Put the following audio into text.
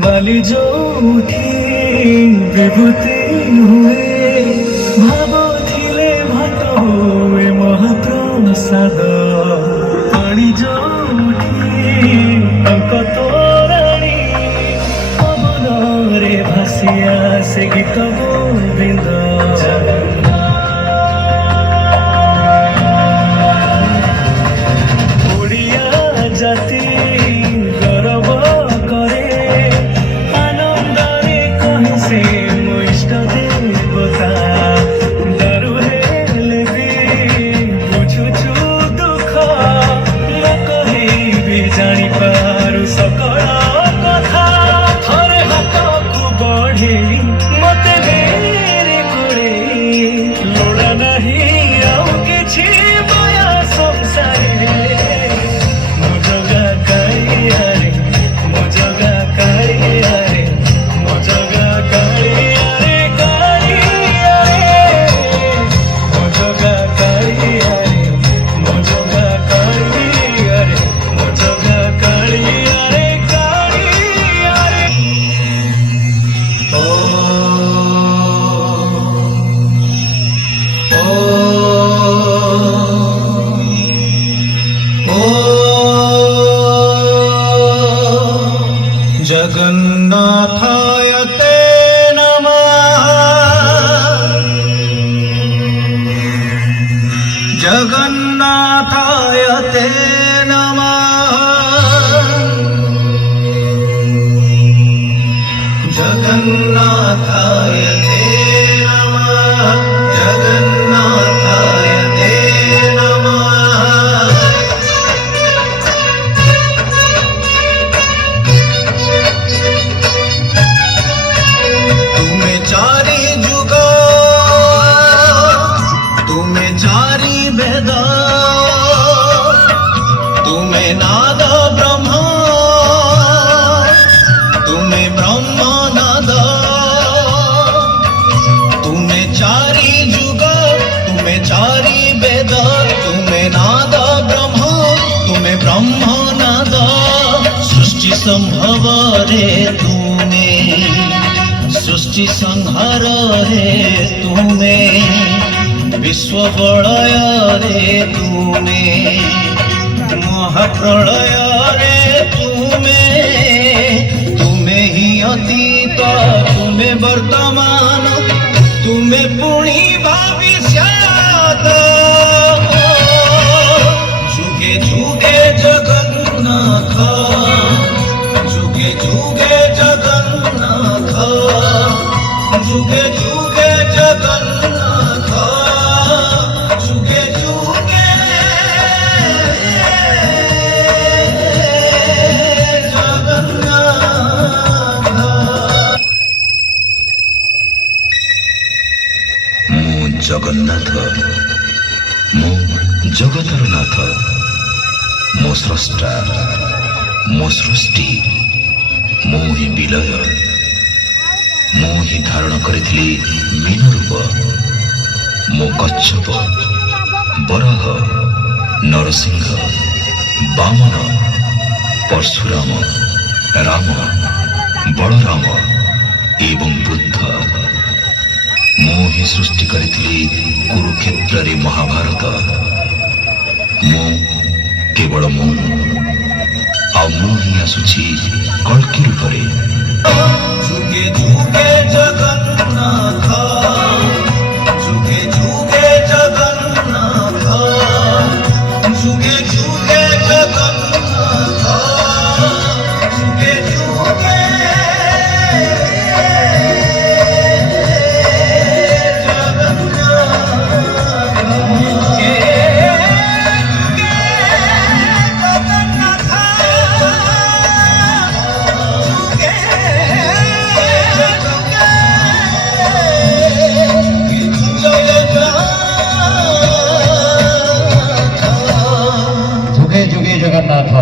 बाली जो उठी विभूति हुए भाव थिले भात हुए महाप्रसाद पानी जो उठी टंक तोराणी पवन रे भासिया से गीत गोविंद ओडिया जाति गौरव करे आनंदरे कहे से मो इष्ट देवता दारु हेले भी बुझुछु दुख न कहिबी जानी पारु सकल कथा थरे हाथकु बढ़ेई मते बेरे कोड़ेई लोड़ा नाही आउ किछि माया संसारे मो जगा कालिया रे मो जगा कालिया रे मो जगा कालिया रे कालिया रे मो जगा कालिया रे मो जगा कालिया रे मो जगा कालिया रे कालिया रे जगन्नाथाय ते नमः जगन्नाथाय ते नमः जगन्नाथाय ते नमः जगन्नाथाय ते नमः तुम्हें चारि जुग तुम्हें चारि वेद तुम्हें नाद ब्रह्म तुम्हें ब्रह्म नाद तुम्हें चारि जुग तुम्हें चारि वेद तुम्हें नाद ब्रह्म तुम्हें ब्रह्म नाद सृष्टि संभव रे तुम्हें सृष्टि संहार रे तुम्हें विश्व प्रलय रे तुम्हें महाप्रलय रे तुम्हें तुम्हें ही अतीत तुम्हें वर्तमान तुम्हें पुणी भविष्यत जुगे जुगे जगन्नाथ जुगे जुगे जगन्नाथ जुगे जुगे जगन्नाथ जुगे जुगे जगन्नाथ मो जगतर नाथ मो स्रष्टा मो सृष्टि मो ही विलय मो ही धारण करिथिली मीन रूप मो कच्छप बराह नरसिंह वामन परशुराम राम बलराम एवं बुद्ध मो ही सृष्टि करिथिली कुरुक्षेत्र रे महाभारत मो केवल मो आ मो ही आसुछि कल्कि रूप रे जुगे जुगे जगन्नाथ